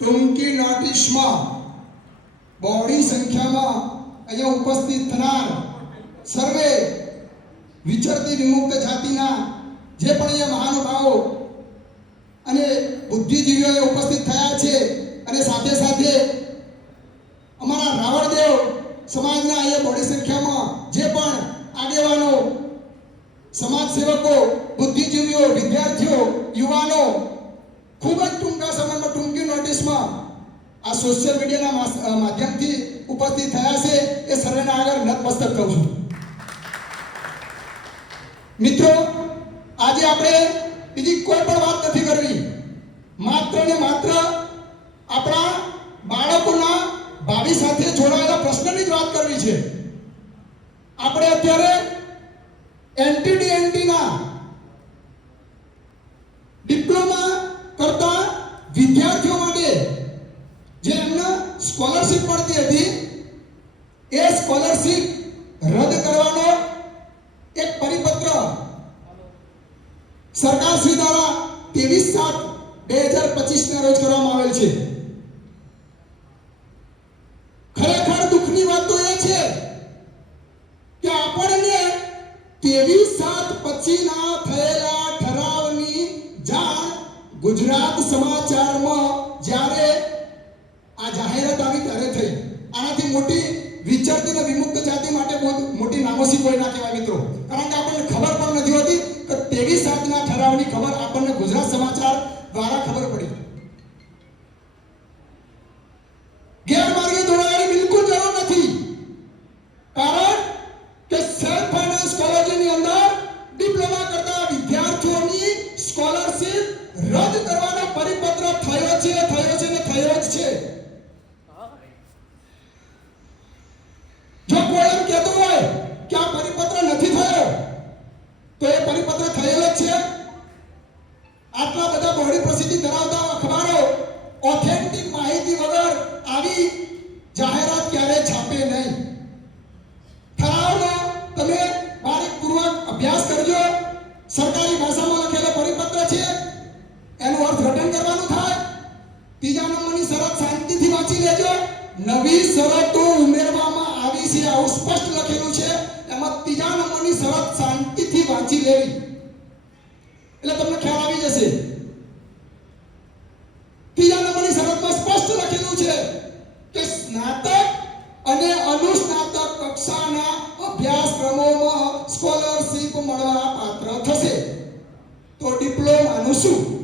ટૂંકી નોટિસમાં બહોળી સંખ્યામાં અહીંયા ઉપસ્થિત થનાર સર્વે વિચરતી વિમુક્ત જાતિના જે પણ અહીંયા મહાનુભાવો અને બુદ્ધિજીવીઓ ઉપસ્થિત થયા છે અને સાથે સાથે અમારા રાવણદેવ સમાજના અહીંયા બહોળી સંખ્યામાં જે પણ આગેવાનો સમાજ સેવકો બુદ્ધિજીવીઓ, વિદ્યાર્થીઓ, યુવાનો ખૂબ જ ટૂંકા સમયમાં, ટૂંકી નોટિસમાં આ સોશિયલ મીડિયાના માધ્યમથી ઉપસ્થિત થયા છે. એ સર્વેના આગળ નતમસ્તક કહું છું. મિત્રો, આજે આપણે બીજી કોઈ પણ વાત નથી કરવી. માત્ર ને માત્ર આપણા બાળકોના ભાવિ સાથે જોડાયેલા પ્રશ્નની જ વાત કરવી છે. આપણે અત્યારે એનટીડીએનટી એનટીના ડિપ્લોમા કરતા વિદ્યાર્થીઓ માટે જે એમને સ્કોલરશિપ મળતી હતી. એ સ્કોલરશિપ રદ કરવાનો એક પરિપત્ર સરકાર શ્રી દ્વારા ત્રેવીસ સાત બે હજાર પચીસ ના રોજ કરવામાં આવેલ છે. મોટી વિચરતી વિમુક્ત જાતિ માટે મોટી નામોસી કોઈ ના કહેવાય મિત્રો. કારણ કે આપણને ખબર પણ નથી હોતી કે ત્રેવીસ સાતના ઠરાવની ખબર આપણને ગુજરાત સમાચાર દ્વારા ખબર પડી. ગેરમાર્ગે જોડાવાની બિલકુલ જરૂર નથી. કારણ કે સેલ્ફ આટલા બધા બહોળી પ્રસિદ્ધિ ધરાવતા અખબારો ઓથેન્ટિક માહિતી વગર આવી જાહેરાત ક્યારે છાપે નહીં? ઠરાવનો તમે બારીકપૂર્વક અભ્યાસ કરજો. સરકારી ભાષામાં લખેલો પરિપત્ર છે, એનું અર્થઘટન કરવાનું થાય. ત્રીજા નંબરની શરત શાંતિથી વાંચી લેજો. નવી શરતો ઉમેરવામાં આવી છે, આવું સ્પષ્ટ લખેલું છે. એમાં ત્રીજા નંબરની શરત શાંતિથી વાંચી લેવી. એટલે તમને ખ્યાલ આવી જશે. ત્રીજા નંબરની શરતમાં સ્પષ્ટ લખેલું છે કે સ્નાતક અને અનુસ્નાતક કક્ષાના અભ્યાસક્રમોમાં સ્કોલરશિપ મળવા પાત્ર થશે. તો ડિપ્લોમાનું શું?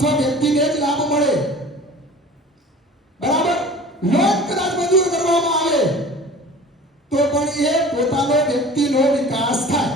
અથવા વ્યક્તિને જ લાભ મળે. બરાબર? લોન કદાચ મંજૂર કરવામાં આવે, તો પણ એ પોતાનો વ્યક્તિનો વિકાસ થાય.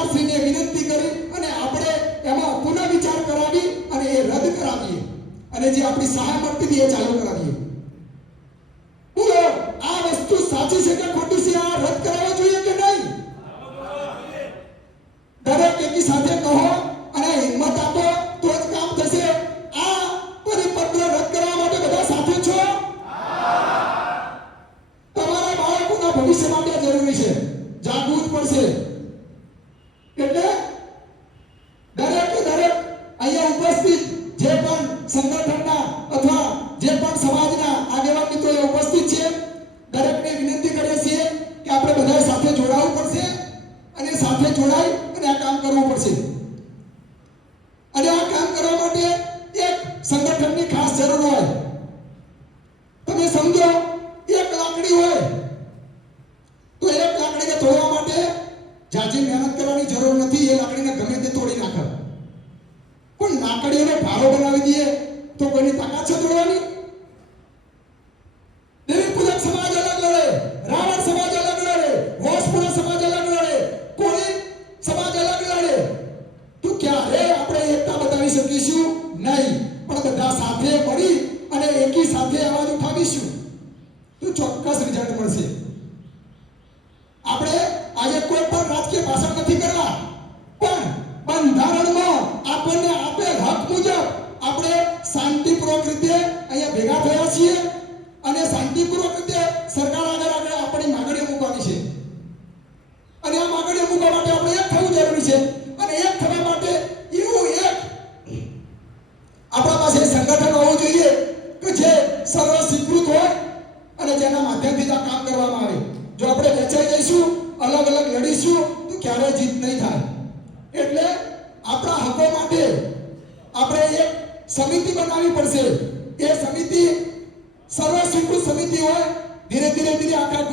સરકારશ્રીને વિનંતી કરી અને આપણે એમાં પુનઃ વિચાર કરાવી અને એ રદ કરાવીએ. અને જે આપણી સહાય મળતી હતી એ ચાલુ કરાવીએ.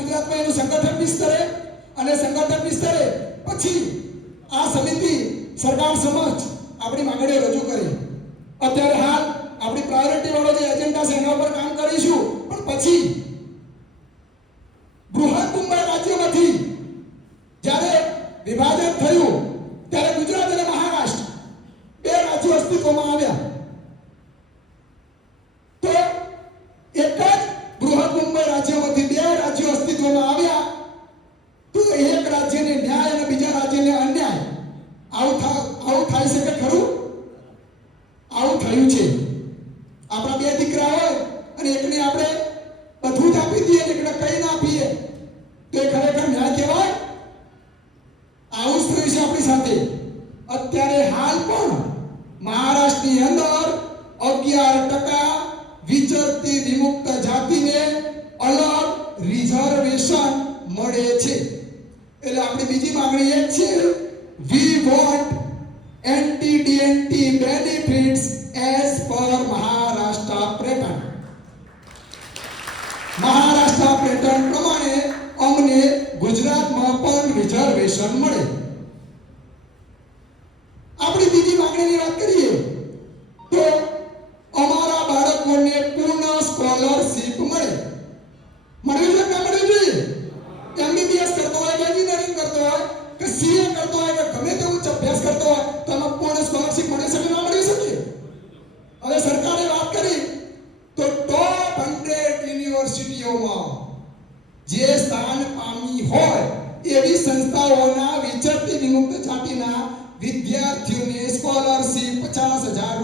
ગુજરાતમાં એનું સંગઠનની સ્તરે અને સંગઠનની સ્તરે પછી આ સમિતિ સરકાર સમક્ષ આપણી માંગણીઓ રજૂ કરી. અત્યારે હાલ આપણી પ્રાયોરિટી વાળો જે એજન્ડા છે એના પર કામ કરીશું. પણ પછી બૃહદ મુંબઈ રાજ્યમાંથી જ્યારે વિભાજન થયું, ત્યારે ગુજરાત અને મહારાષ્ટ્ર બે રાજ્યો અસ્તિત્વમાં આવ્યા. થયું છે. આપણા બે દીકરા હોય અને એકને આપણે બધું જ આપી દઈએ એકને કંઈ ના આપીએ, તો એ ખરેખર ન્યાય કહેવાય? આવું જ થયું છે આપણી સાથે. અત્યારે હાલ પણ મહારાષ્ટ્રની અંદર અગિયાર ટકા વિચરતી વિમુક્ત જાતિને અલગ રિઝર્વેશન મળે છે. એટલે આપણી બીજી માંગણી એ છે. We want anti DNT benefits as per Maharashtra pattern Maharashtra pattern પ્રમાણે અમને ગુજરાતમાં પણ રિઝર્વેશન મળે. যে স্থান